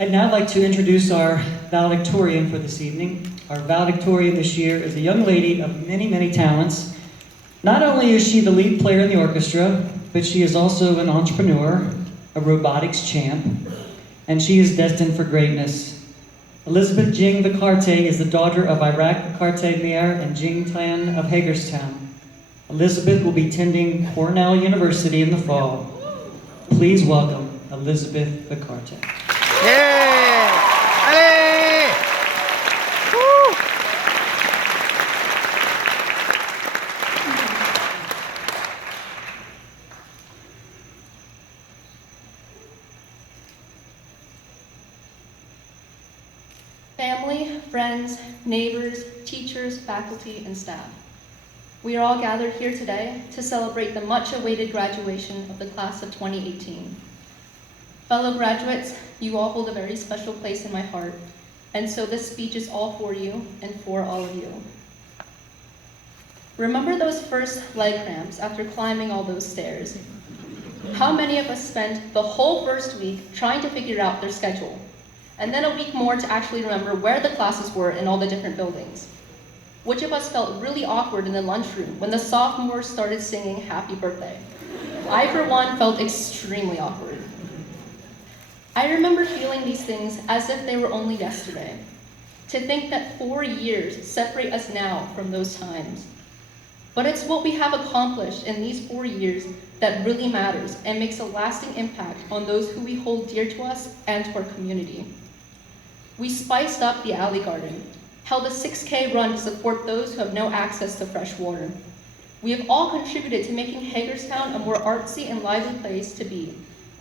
I'd now like to introduce our valedictorian for this evening. Our valedictorian this year is a young lady of many, many talents. Not only is she the lead player in the orchestra, but she is also an entrepreneur, a robotics champ, and she is destined for greatness. Elizabeth Jing Vicarte is the daughter of Iraq Vicarte Mayor and Jing Tan of Hagerstown. Elizabeth will be attending Cornell University in the fall. Please welcome Elizabeth Vicarte. Yeah! Hey! Woo! Family, friends, neighbors, teachers, faculty, and staff. We are all gathered here today to celebrate the much-awaited graduation of the class of 2018. Fellow graduates, you all hold a very special place in my heart, and so this speech is all for you and for all of you. Remember those first leg cramps after climbing all those stairs? How many of us spent the whole first week trying to figure out their schedule, and then a week more to actually remember where the classes were in all the different buildings? Which of us felt really awkward in the lunchroom when the sophomores started singing Happy Birthday? I, for one, felt extremely awkward. I remember feeling these things as if they were only yesterday. To think that 4 years separate us now from those times. But it's what we have accomplished in these 4 years that really matters and makes a lasting impact on those who we hold dear to us and to our community. We spiced up the alley garden, held a 6K run to support those who have no access to fresh water. We have all contributed to making Hagerstown a more artsy and lively place to be,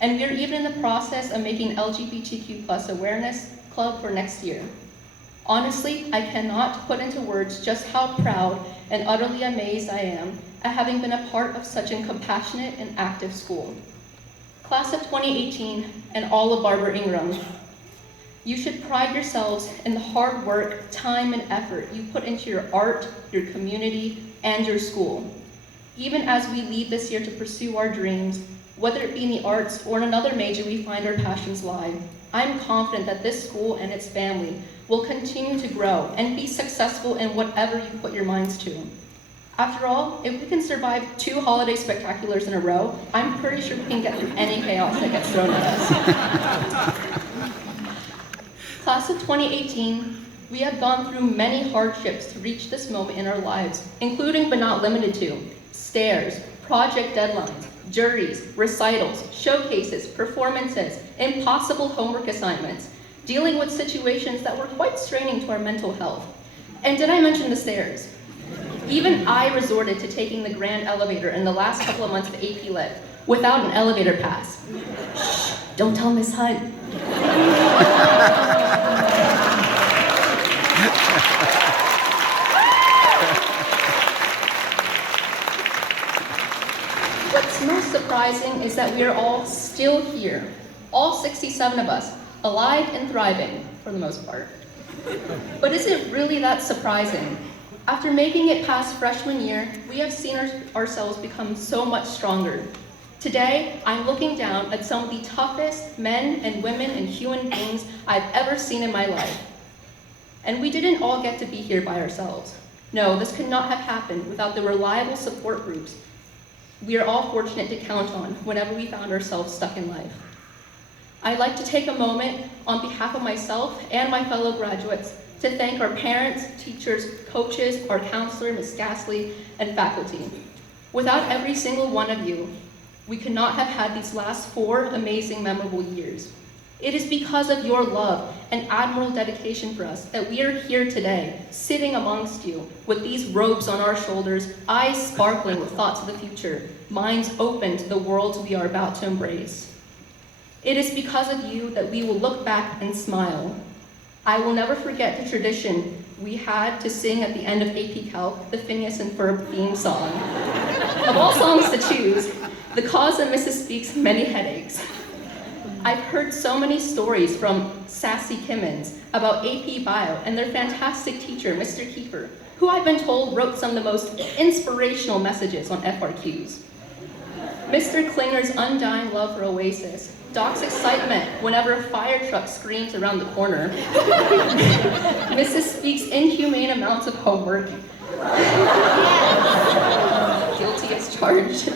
and we are even in the process of making LGBTQ+ awareness club for next year. Honestly, I cannot put into words just how proud and utterly amazed I am at having been a part of such a compassionate and active school. Class of 2018 and all of Barber Ingram, you should pride yourselves in the hard work, time, and effort you put into your art, your community, and your school. Even as we leave this year to pursue our dreams, whether it be in the arts or in another major we find our passions lie, I'm confident that this school and its family will continue to grow and be successful in whatever you put your minds to. After all, if we can survive 2 holiday spectaculars in a row, I'm pretty sure we can get through any chaos that gets thrown at us. Class of 2018, we have gone through many hardships to reach this moment in our lives, including but not limited to stairs, project deadlines, juries, recitals, showcases, performances, impossible homework assignments, dealing with situations that were quite straining to our mental health. And did I mention the stairs? Even I resorted to taking the grand elevator in the last couple of months of AP Lit without an elevator pass. Shh, don't tell Miss Hunt. What's most surprising is that we are all still here, all 67 of us, alive and thriving, for the most part. But is it really that surprising? After making it past freshman year, we have seen ourselves become so much stronger. Today, I'm looking down at some of the toughest men and women and human beings I've ever seen in my life. And we didn't all get to be here by ourselves. No, this could not have happened without the reliable support groups we are all fortunate to count on whenever we found ourselves stuck in life. I'd like to take a moment on behalf of myself and my fellow graduates to thank our parents, teachers, coaches, our counselor, Ms. Gasly, and faculty. Without every single one of you, we could not have had these last 4 amazing, memorable years. It is because of your love and admirable dedication for us that we are here today, sitting amongst you, with these robes on our shoulders, eyes sparkling with thoughts of the future, minds open to the worlds we are about to embrace. It is because of you that we will look back and smile. I will never forget the tradition we had to sing at the end of AP Calc, the Phineas and Ferb theme song. Of all songs to choose, the cause of Mrs. Speak's many headaches. I've heard so many stories from Sassy Kimmins about AP Bio and their fantastic teacher, Mr. Kiefer, who I've been told wrote some of the most inspirational messages on FRQs. Mr. Klinger's undying love for Oasis, Doc's excitement whenever a fire truck screams around the corner, Mrs. Speak's inhumane amounts of homework, guilty as charged,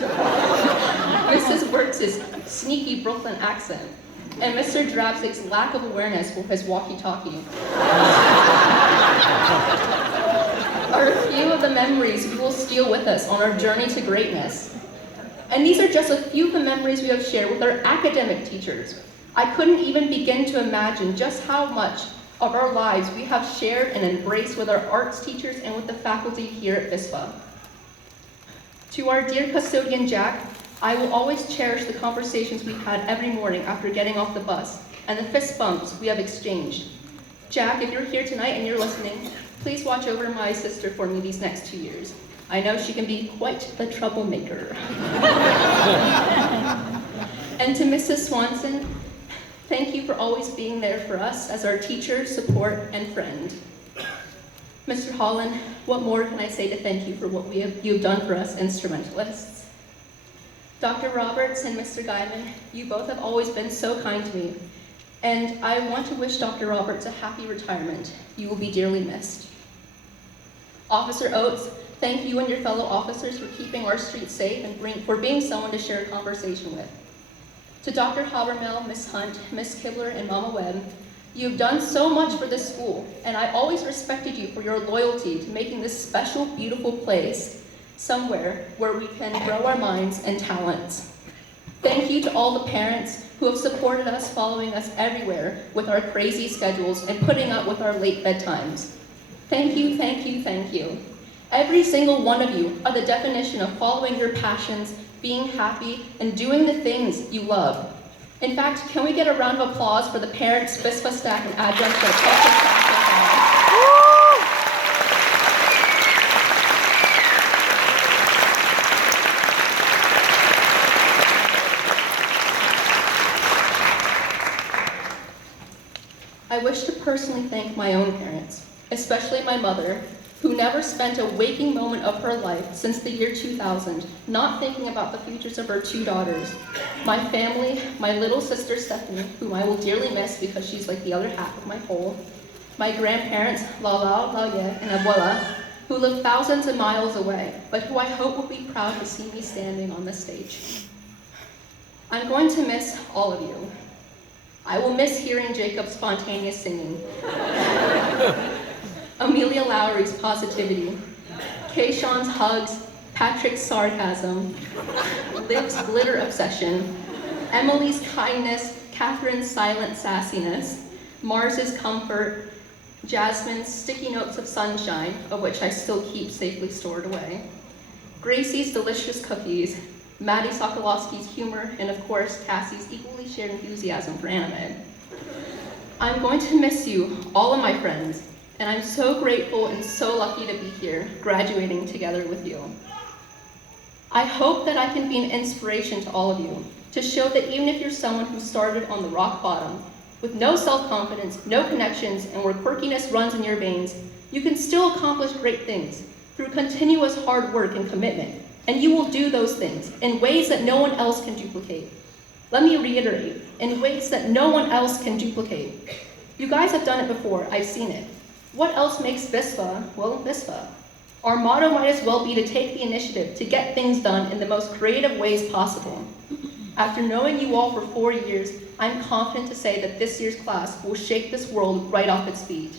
Mrs. Wirtz's sneaky Brooklyn accent, and Mr. Drabzig's lack of awareness for his walkie-talkie are a few of the memories we will steal with us on our journey to greatness. And these are just a few of the memories we have shared with our academic teachers. I couldn't even begin to imagine just how much of our lives we have shared and embraced with our arts teachers and with the faculty here at VISPA. To our dear custodian, Jack, I will always cherish the conversations we've had every morning after getting off the bus and the fist bumps we have exchanged. Jack, if you're here tonight and you're listening, please watch over my sister for me these next 2 years. I know she can be quite the troublemaker. And to Mrs. Swanson, thank you for always being there for us as our teacher, support, and friend. Mr. Holland, what more can I say to thank you for what you've done for us instrumentalists? Dr. Roberts and Mr. Guyman, you both have always been so kind to me, and I want to wish Dr. Roberts a happy retirement. You will be dearly missed. Officer Oates, thank you and your fellow officers for keeping our streets safe and for being someone to share a conversation with. To Dr. Habermel, Ms. Hunt, Ms. Kibler, and Mama Webb, you have done so much for this school, and I always respected you for your loyalty to making this special, beautiful place somewhere where we can grow our minds and talents. Thank you to all the parents who have supported us, following us everywhere with our crazy schedules and putting up with our late bedtimes. Thank you, thank you, thank you. Every single one of you are the definition of following your passions, being happy, and doing the things you love. In fact, can we get a round of applause for the parents, VISPA staff, and adjuncts that have helped us I wish to personally thank my own parents, especially my mother, who never spent a waking moment of her life since the year 2000 not thinking about the futures of her 2 daughters. My family, my little sister Stephanie, whom I will dearly miss because she's like the other half of my whole. My grandparents, Lala, Laye, and Abuela, who live thousands of miles away, but who I hope will be proud to see me standing on this stage. I'm going to miss all of you. I will miss hearing Jacob's spontaneous singing, Amelia Lowry's positivity, Kayshawn's hugs, Patrick's sarcasm, Liv's glitter obsession, Emily's kindness, Catherine's silent sassiness, Mars's comfort, Jasmine's sticky notes of sunshine, of which I still keep safely stored away, Gracie's delicious cookies, Maddie Sokolowski's humor, and of course, Cassie's equally shared enthusiasm for anime. I'm going to miss you, all of my friends, and I'm so grateful and so lucky to be here, graduating together with you. I hope that I can be an inspiration to all of you, to show that even if you're someone who started on the rock bottom, with no self-confidence, no connections, and where quirkiness runs in your veins, you can still accomplish great things through continuous hard work and commitment, and you will do those things in ways that no one else can duplicate. Let me reiterate, in ways that no one else can duplicate. You guys have done it before, I've seen it. What else makes VISPA, well, VISPA? Our motto might as well be to take the initiative to get things done in the most creative ways possible. After knowing you all for 4 years, I'm confident to say that this year's class will shake this world right off its feet.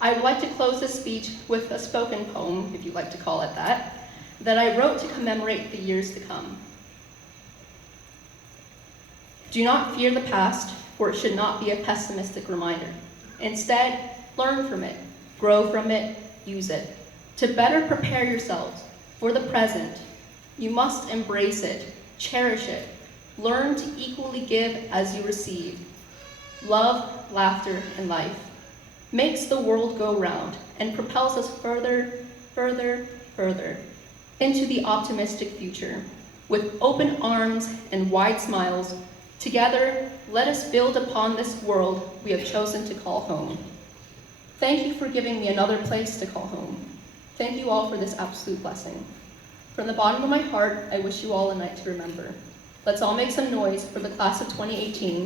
I would like to close this speech with a spoken poem, if you'd like to call it that I wrote to commemorate the years to come. Do not fear the past, for it should not be a pessimistic reminder. Instead, learn from it, grow from it, use it. To better prepare yourselves for the present, you must embrace it, cherish it, learn to equally give as you receive. Love, laughter, and life makes the world go round and propels us further, further, further into the optimistic future. With open arms and wide smiles, together, let us build upon this world we have chosen to call home. Thank you for giving me another place to call home. Thank you all for this absolute blessing. From the bottom of my heart, I wish you all a night to remember. Let's all make some noise for the class of 2018.